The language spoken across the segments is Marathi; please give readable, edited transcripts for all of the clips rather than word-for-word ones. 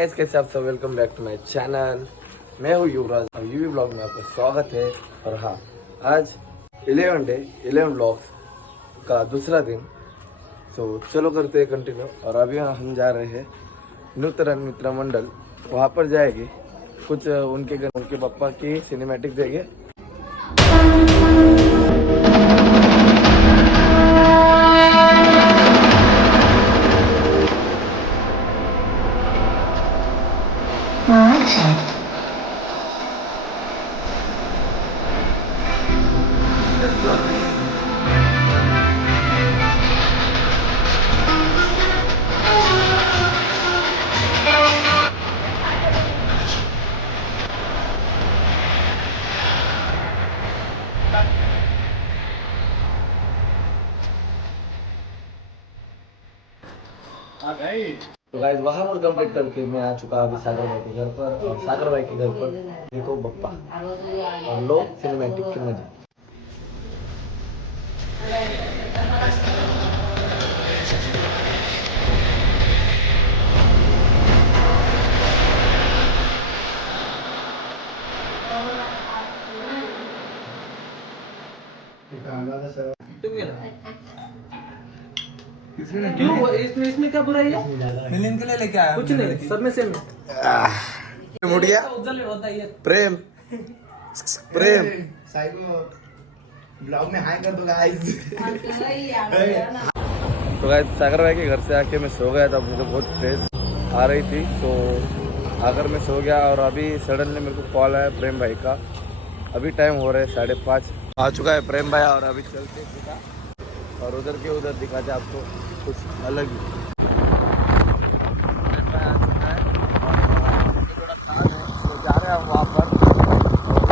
गाइस, कैसे आप सब। Welcome back to my channel. मैं हूँ युवराज और यूवी ब्लॉग में आपका स्वागत है। और हाँ, आज 11 ब्लॉग्स का दूसरा दिन। तो चलो करते हैं कंटिन्यू। और अभी हम जा रहे हैं नूतन मित्र मंडल, वहाँ पर जाएंगे, कुछ उनके पापा की सिनेमैटिक देंगे। तो गाइस, वहाँ पर कंप्लीट करके मैं आ चुका अभी सागर भाई के घर पर। और सागर भाई के घर पर देखो बप्पा और लो सिनेमैटिक के मजे। क्यों इसमें क्या बुराई है? मिलियन के लिए लेके आया कुछ नहीं, सब में सेम मुड़िया प्रेम प्रेम ब्लॉग में हाय कर दो गाइस। तो गाइस, सागर भाई के घर से आके मैं सो गया था। मुझे बहुत तेज आ रही थी, तो आकर मैं सो गया। और अभी सडनली मेरे को कॉल आया प्रेम भाई का। अभी टाइम हो रहा है 5:30। आ चुका है प्रेम भाई और अभी चलते दिखा और उधर के उधर दिखाते आपको कुछ अलग ही। प्रेम भाई आ चुका है और थोड़ा काम है, तो जा रहे हैं हम वहाँ पर। और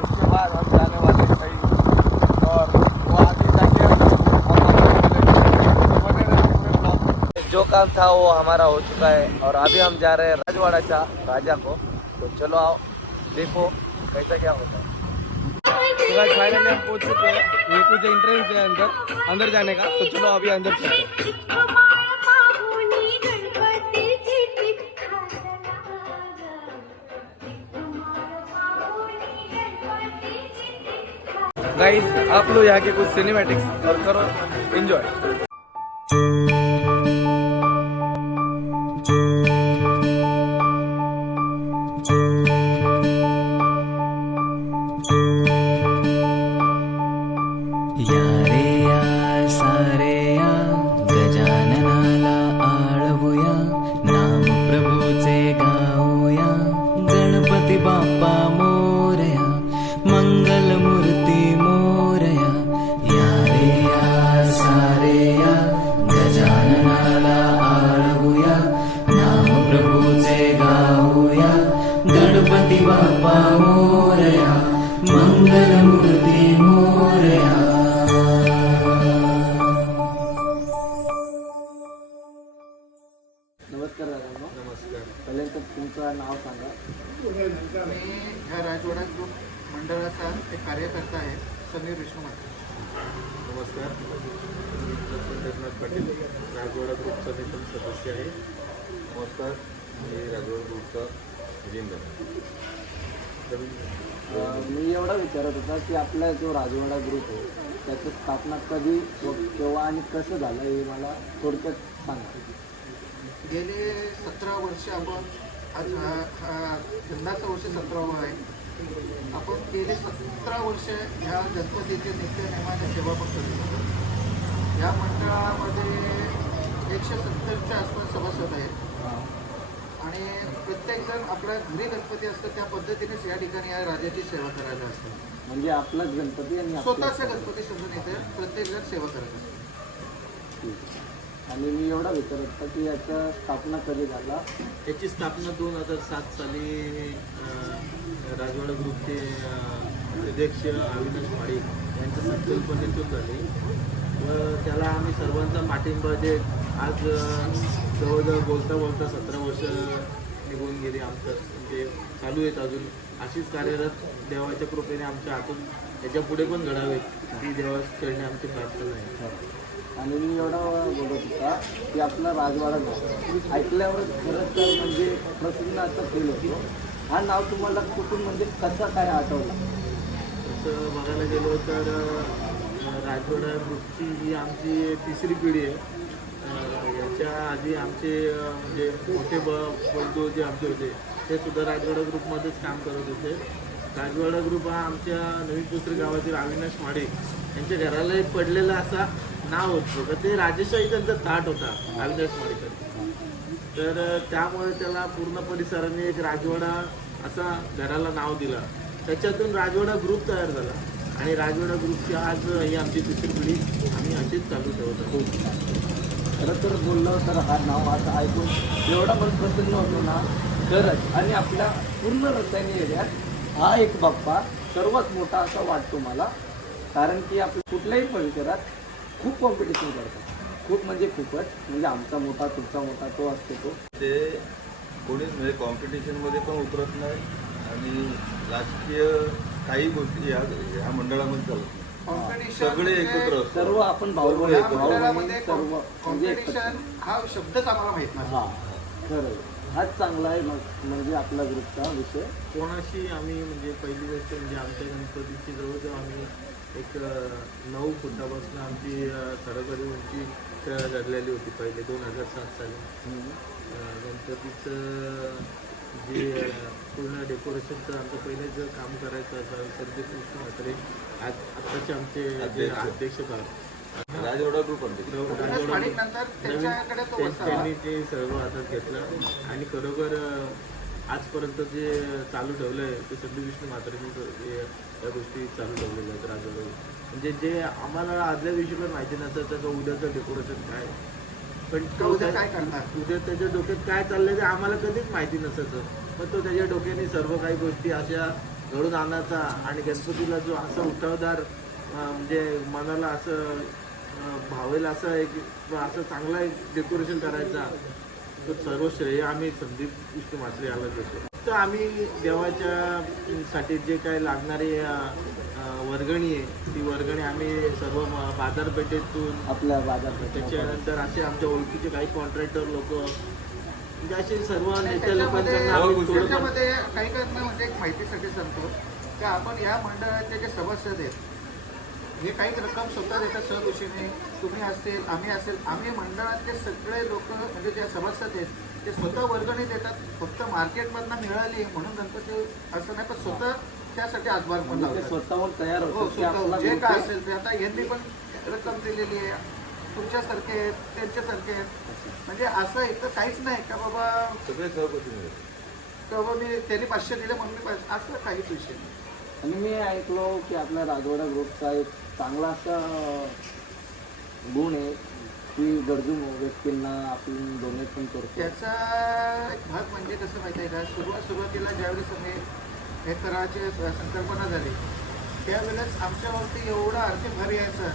उसके बाद हम जाने वाले हैं कहीं और वो आगे जाके जो काम था वो हमारा हो चुका है। और अभी हम जा रहे हैं राजवाड़ा चा राजा को। तो चलो आओ, देखो कैसा क्या होता है। तो गाइस, फाइनली हम पहुंच चुके हैं। ये कुछ एंट्रेंस है अंदर जाने का। तो चलो अभी अंदर चलते हैं। गाइस, आप लोग यहाँ के कुछ सिनेमैटिक्स और करो एंजॉय। बाप्पा मोरया, मंगलमूर्ती मोरया, या रे या सारे या गजाननाला आळवूया, नाम प्रभूचे गाऊया, गणपती बाप्पा मोरया, मंगलमूर्ती मोरया। नमस्कार दादा. नमस्कार. पहिल्यांदा तुमचं नाव सांगा. मी ह्या राजवाडा ग्रुप मंडळाचा एक कार्यकर्ता आहे, समीर विष्णुमते. नमस्कार, मी पंढरनाथ पाटील, राजवाडा ग्रुपचा मी पण सदस्य आहे. नमस्कार, मी राजवाडा ग्रुपचा जिंदा. मी एवढा विचारत होता की आपला जो राजवाडा ग्रुप आहे त्याची स्थापना कधी केव्हा आणि कसं झालं हे मला थोडक्यात सांगा. गेले 17 वर्ष आपण आज यंदाचं वर्ष 17वं आहे. आपण गेले 17 वर्ष ह्या गणपतीचे नित्यनेमाने सेवा पण करतो. या मंडळामध्ये 170च्या आसपास सभासद आहेत. आणि प्रत्येकजण आपल्या घरी गणपती असतं त्या पद्धतीनेच या ठिकाणी या राजाची सेवा करायला असतं. म्हणजे आपलाच गणपती आणि स्वतःचा गणपती समजून येते, प्रत्येकजण सेवा करत असतो. आणि मी एवढा विचारत होता की याच्या स्थापना कधी झाला. याची स्थापना 2007 साली राजवाडा ग्रुपचे अध्यक्ष अविनाश माळी यांच्या संकल्पनेतून झाली. व त्याला आम्ही सर्वांचा पाठिंबा देत आज जवळजवळ बोलता 17 वर्ष निघून गेली. आमचं म्हणजे चालू आहेत अजून. अशीच कार्यरत देवाच्या कृपेने आमच्या हातून याच्या पुढे पण घडावेत ही देवाचरणी आमची प्रार्थना आहे. आणि मी एवढा बोलत होता की आपला राजवाडा नाव ऐकल्यावर खरंच तर म्हणजे प्रसन्न असं फील होतो. हा नाव तुम्हाला कुठून म्हणजे कसं काय आठवलं? तसं बघायला गेलो तर राजवाडा ग्रुपची ही आमची तिसरी पिढी आहे. याच्या आधी आमचे म्हणजे मोठे बंधू जे आमचे होते ते सुद्धा राजवाडा ग्रुपमध्येच काम करत होते. राजवाडा ग्रुप हा आमच्या नवीन पुसरी गावातील अविनाश माडे यांच्या घराला एक पडलेला असा नाव होतं तर ते राजेशाही त्यांचा ताट होता अविनाश माडेकर. तर त्यामुळे त्याला पूर्ण परिसराने एक राजवाडा असा घराला नाव दिला. त्याच्यातून राजवाडा ग्रुप तयार झाला आणि राजवाडा ग्रुपची आज ही आमची तिसरी पिढी आम्ही अशीच चालू ठेवत आहोत. खरं तर बोललं तर हा नाव असं ऐकून एवढा मन प्रसन्न होतो ना खरंच. आणि आपल्या पूर्ण रत्नागिरी एरियात हा एक बाप्पा सर्वात मोठा असा वाटतो मला. कारण की आपल्या कुठल्याही परिसरात खूप कॉम्पिटिशन करतात, खूप म्हणजे खूपच. म्हणजे आमचा मोठा तुमचा मोठा तो असतो तो. ते कोणीच म्हणजे कॉम्पिटिशनमध्ये पण उतरत नाही आणि राजकीय काही गोष्टी ह्या मंडळामध्ये चालत नाही. सगळे एकत्र असतात. सर्व आपण भाऊ सर्व भाऊ एकत्र. मंडळामध्ये सर्व म्हणजे एकत्र. कॉम्पिटिशन हा शब्दच आम्हाला माहित नाही. हा खरं हाच चांगला आहे म्हणजे आपला ग्रुपचा विषय. कोणाशी आम्ही म्हणजे पहिली गोष्ट म्हणजे आमच्या गणपतीची जवळजवळ आम्ही एक 9 फुटापासून आमची सरासरी उंची धरलेली होती पहिले 2007 साली. गणपतीचं जे पूर्ण डेकोरेशनचं आमचं पहिले जर काम करायचं असावं तर ते कृष्ण म्हात्रे आत्ताचे आमचे जे अध्यक्ष राजवाडा ग्रुप आणते. नंतर त्याच्याकडे तो वसा. त्यांनी ते सर्व हातात घेतलं आणि खरोखर आजपर्यंत जे चालू ठेवलं आहे ते संदीप विष्णू म्हात्रेंनी या गोष्टी चालू ठेवलेल्या आहेत राजवाडा. म्हणजे जे आम्हाला आदल्या दिवशी पण माहिती नसायचं का उद्याचं डेकोरेशन काय, पण तो उद्या काय करणार, उद्या त्याच्या डोक्यात काय चाललंय ते आम्हाला कधीच माहिती नसायचं. पण तो त्याच्या डोक्याने सर्व काही गोष्टी अशा घडून आणायचा आणि गणपतीला जो असा उठावदार म्हणजे मनाला असं भावेल असं एक असं चांगला एक डेकोरेशन करायचा तो सर्व श्रेय आम्ही संदीप विष्णू म्हात्रे याला देतो. तर आम्ही देवाच्या साठी जे काही लागणारी वर्गणी आहे ती वर्गणी आम्ही सर्व बाजारपेठेतून आपल्या बाजारपेठ त्याच्यानंतर असे आमच्या ओळखीचे काही कॉन्ट्रॅक्टर लोक म्हणजे असे सर्व नेते त्याच्यामध्ये लोकांना त्याच्यामध्ये काही कारणं म्हणजे एक माहितीसाठी सांगतो की आपण या मंडळाचे जे सभासद आहेत हे काही रक्कम स्वतः देतात सहकुशीने. तुम्ही असतील आम्ही असेल आम्ही मंडळातले सगळे लोक म्हणजे जे सभासद आहेत ते स्वतः वर्गणी देतात. फक्त मार्केटमधनं मिळाली म्हणून गणपती असं नाही पण स्वतः त्यासाठी हातभार पण लावतात. स्वतःवर तयार हो होतो की आपला स्वतः जे group काय आहे. असेल ते आता यांनी पण रक्कम दिलेली आहे तुमच्यासारखे आहेत त्यांच्यासारखे आहेत. म्हणजे असं एक तर काहीच नाही का बाबा सगळे सहपती मिळतात. का बाबा मी त्यांनी 500 दिले म्हणून मी 500 असं काहीच विषय नाही. आणि मी ऐकलो की आपल्या राजवाडा ग्रुपचा एक चांगला असा गुण आहे की गरजू व्यक्तींना आपण डोनेट पण करतो. त्याचा एक भाग म्हणजे कसं माहिती आहे का सुरुवातीला ज्यावेळेस आम्ही हे कराची संकल्पना झाली त्यावेळेस आमच्यावरती एवढा आर्थिक भार यायचा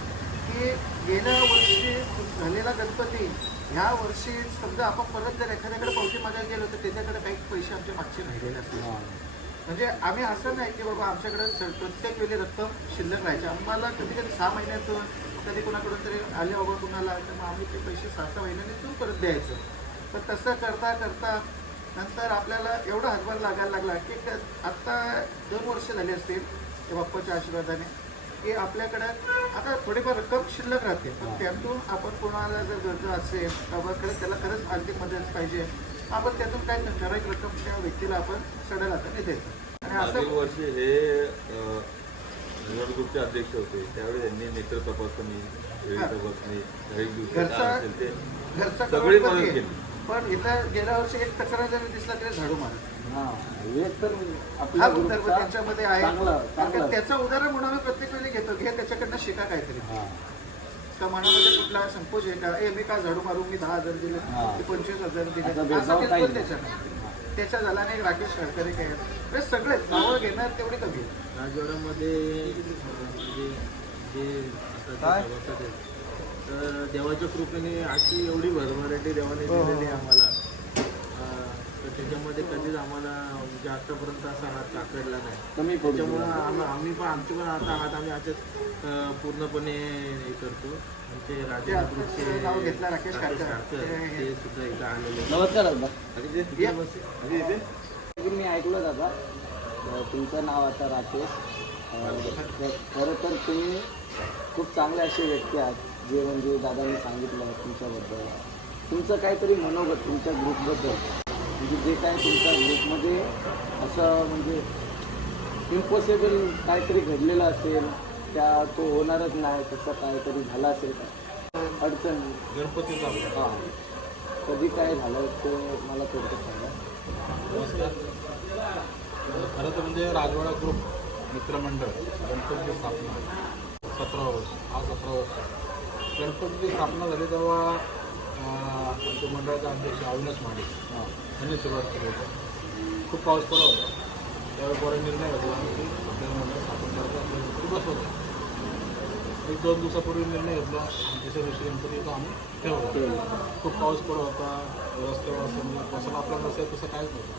की गेल्या वर्षी झालेला गणपती ह्या वर्षी समजा आपण परत जर एखाद्याकडे पावती मागायला गेलो तर त्याच्याकडे काही पैसे आमचे मागचे राहिलेले असतात. म्हणजे आम्ही असं नाही की बाबा आमच्याकडे प्रत्येक वेळी रक्कम शिल्लक राहायची. आम्हाला कधी कधी 6 महिन्यातून कधी कोणाकडून तरी आले बाबा कुणाला तर मग आम्ही ते पैसे 6-6 महिन्यातून परत द्यायचं. तर तसं करता करता नंतर आपल्याला एवढा हातभार लागायला लागला की आत्ता 2 वर्ष झाली असतील ते बाप्पाच्या आशीर्वादाने की आपल्याकडे आता थोडीफार रक्कम शिल्लक राहते. पण त्यातून आपण कोणाला जर गरज असेल बाबा खरंच त्याला खरंच आर्थिक मदत पाहिजे आपण त्यातून काय ठराविक रक्कम त्या व्यक्तीला आपण सडेल हाताने द्यायचं. आणि मागील असं वर्षी हे राजवाडा ग्रुपचे अध्यक्ष होते त्यावेळी त्यांनी नेत्र तपासणी वेळी तपासणी काही दिवसात असेल ते घरचा सगळी करोडपती मदत आहे. केली. पण इथं गेल्या वर्षी एक कचरा जरी दिसला तरी झाडू मारत. हा हे तर हा आपल्या गुणधर्म ग्रुपचा त्यांच्यामध्ये आहे. चांगला कारण चांगला की त्याचं उदाहरण म्हणून आम्ही प्रत्येक वेळी घेतो घे त्याच्याकडनं शिका काहीतरी. हा का मनामध्ये कुठला संकोच आहे का मी का झाडू मारू मी 10,000 दिले हा. ते 25,000 दिले असा असं भेदभाव बिलकुल काही त्याच्या नाही. त्याच्या झाल्याने एक राकेश कडकरे काय आहेत हे सगळेच नावं घेणार तेवढी कमी आहे. राजवाड्यामध्ये म्हणजे जे आता जे सभासद आहेत तर देवाच्या कृपेने अशी एवढी भरभराटी देवाने दिलेली आहे आम्हाला. तर त्याच्यामध्ये कधीच आम्हाला म्हणजे आतापर्यंत असा हात आकडला नाही. कमी पडू त्याच्यामुळं आम्ही पण आमचे पण आता हात आम्ही असेच पूर्णपणे हे करतो. आमचे राजे ग्रुपचे नाव घेतलं राकेश राकेश काटकर. काटकर, ते सुद्धा इथं आलेले. नमस्कार दादा. मी ऐकलं दादा तुमचं नाव आता राकेश. खरं तर तुम्ही खूप चांगले असे व्यक्ती आहात जे म्हणजे दादांनी सांगितलं तुमच्याबद्दल. तुमचं काहीतरी मनोगत तुमच्या ग्रुपबद्दल म्हणजे जे काय तुमच्या ग्रुपमध्ये असं म्हणजे इम्पॉसिबल काहीतरी घडलेलं असेल त्या तो होणारच नाही तसं काहीतरी झालं असेल का अडचण गणपतीचा हां कधी काय झालं ते मला थोडं सांगा. खरं तर म्हणजे राजवाडा ग्रुप मित्रमंडळ गणपतीची स्थापना 17 वर्ष हा 17 वर्ष गणपतीची स्थापना झाली तेव्हा आमच्या मंडळाचा अध्यक्ष अविनाश माडे यांनी सुरुवात केली होती. खूप पाऊस पडत होता त्यावेळी बरा निर्णय होता की आपल्याला मंडळ स्थापन करायचं आपल्याला खूपच होतं. 1-2 दिवसापूर्वी निर्णय घेतला आणि तिसऱ्या दिवशी गणपतीचा आम्ही ठेवला. खूप पाऊस पडत होता रस्त्यावर असं म्हणजे कसं आपल्या नसेल तसं काहीच नव्हतं.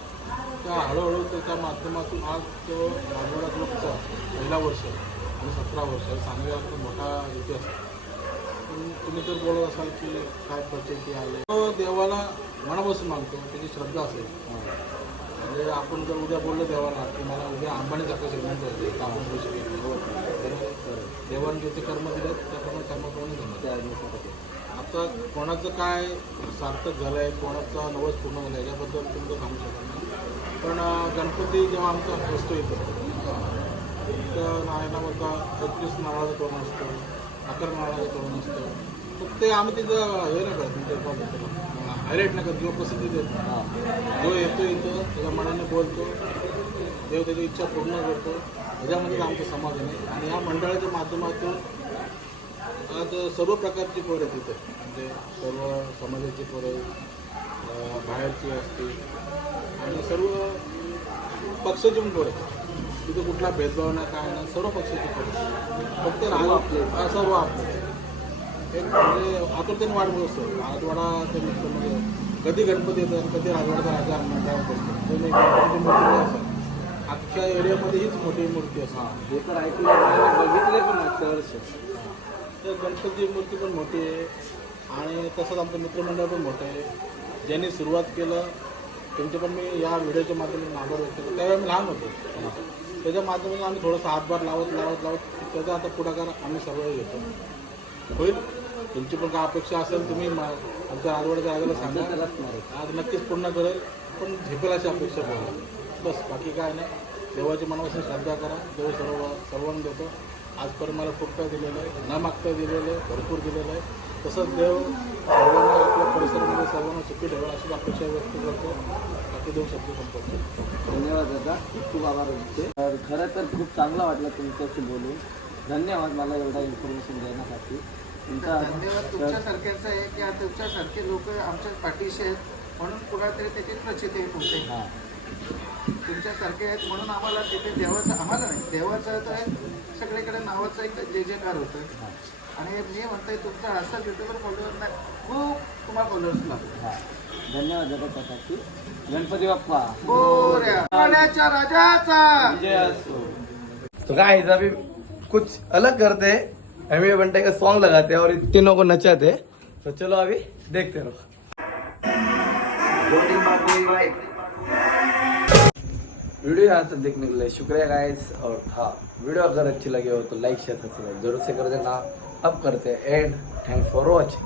त्या हळूहळू त्याच्या माध्यमातून आज तो राजवाडा ग्रुपचा पहिला वर्ष आणि 17 वर्ष सांगण्याचा मोठा इतिहास. पण तुम्ही जर बोलत असाल की काय प्रचिती आले तो देवाला मनापासून मागतो त्याची श्रद्धा असेल. म्हणजे आपण जर उद्या बोललो देवाला की मला उद्या अंबानीसारखं श्रीमंत होते तर आपण होऊ शकेल. देवाने जे कर्म दिले त्याप्रमाणे कर्माप्रमाणे घेणार. आता कोणाचं काय सार्थक झालं आहे कोणाचा नवस पूर्ण झाला याच्याबद्दल तुमचं सांगू शकत नाही. पण गणपती जेव्हा आमचा बसतो इथं नारायणामधला 31 नारळाचं तोरण असतं 11 नारळाचं तोरण असतं. तर ते आम्ही तिथं हे नाही करत म्हणजे हायलाईट नाही करत. जो प्रसिद्धी देतो जो येतो इथं त्याच्या मनाने बोलतो देव त्याची इच्छा पूर्ण करतो ह्याच्यामध्ये आमचं समाधान आहे. आणि ह्या मंडळाच्या माध्यमातून आज सर्व प्रकारची पोरं आहेत तिथं म्हणजे सर्व समाजाची पोरं बाहेरची असतील आणि सर्व पक्षाची पण पोरं आहेत. तिथे कुठला भेदभाव नाही काय नाही सर्व पक्षाची पोरं फक्त राज सर्व आपले एक म्हणजे आतुरतेने वाट बसतो. राजवाडा ते म्हणजे कधी गणपती येतात कधी राजवाड्याचा राजा मंडळावर बसतो. गणपतीची मूर्ती असतात अख्ख्या एरियामध्ये हीच मोठी मूर्ती असते. हे तर ऐकलं बघितले पण वर्ष तर गणपतीची मूर्ती पण मोठी आहे आणि तसंच आमचं मित्रमंडळ पण मोठं आहे. ज्यांनी सुरुवात केलं त्यांचे पण मी या व्हिडिओच्या माध्यमातून आभार व्यक्त करतो. त्यावेळी मी लहान होतो त्याच्या माध्यमातून आम्ही थोडासा हातभार लावत त्याचा आता पुढाकार आम्ही सर्व घेतो. होईल तुमची पण काय अपेक्षा असेल तुम्ही आमच्या राजवाड्याच्या राजाला सांगा आज नक्कीच पूर्ण करेल. पण झेपेल अशी अपेक्षा करा बस बाकी काय नाही. देवाची मनापासून श्रद्धा करा. देव सर्वांना देतो. आजपर्यंत मला खूप काय दिलेलं आहे न मागता दिलेलं आहे भरपूर दिलेलं आहे. तसंच देव सर्वांना आपल्या परिसरामध्ये सर्वांना सुखी ठेवा अशी अपेक्षा व्यक्त करतो. बाकी देव शक्ती संपतो. धन्यवाद दादा खूप खूप आभार होते. तर खरं तर खूप चांगलं वाटलं तुमच्याशी बोलून. धन्यवाद मला एवढा इन्फॉर्मेशन देण्यासाठी. तुमचा धन्यवाद तुमच्यासारख्याचं आहे की तुमच्यासारखे लोक आमच्या पाठीशी आहेत म्हणून कुणातरी त्याची प्रचिती आहे तुमची. तुमच्यासारखे आहेत म्हणून आम्हाला तिथे देवाचं आम्हाला नाही देवाचं तर सगळीकडे नावाचं एक जय जयकार होतं. आणि मी म्हणतोय तुमचा असं युट्यूबवर फॉलोअर नाही खूप तुम्हाला फॉलोअर्स लागतो. धन्यवाद दादा त्यासाठी. गणपती बाप्पा बोऱ्या पाण्याच्या राजाचा विजय असो. तो गाइस अभी कुछ अलग करते हैं. एमवी बंटे का सॉन्ग लगाते हैं और इन तीनों को नचाते हैं. तो चलो अभी देखते रहो. वीडियो यहाँ तक देखने के लिए शुक्रिया गाइस. और हाँ वीडियो अगर अच्छी लगी हो तो लाइक शेयर सब्सक्राइब जरूर से कर देना. अब करते हैं एंड. Thanks for watching.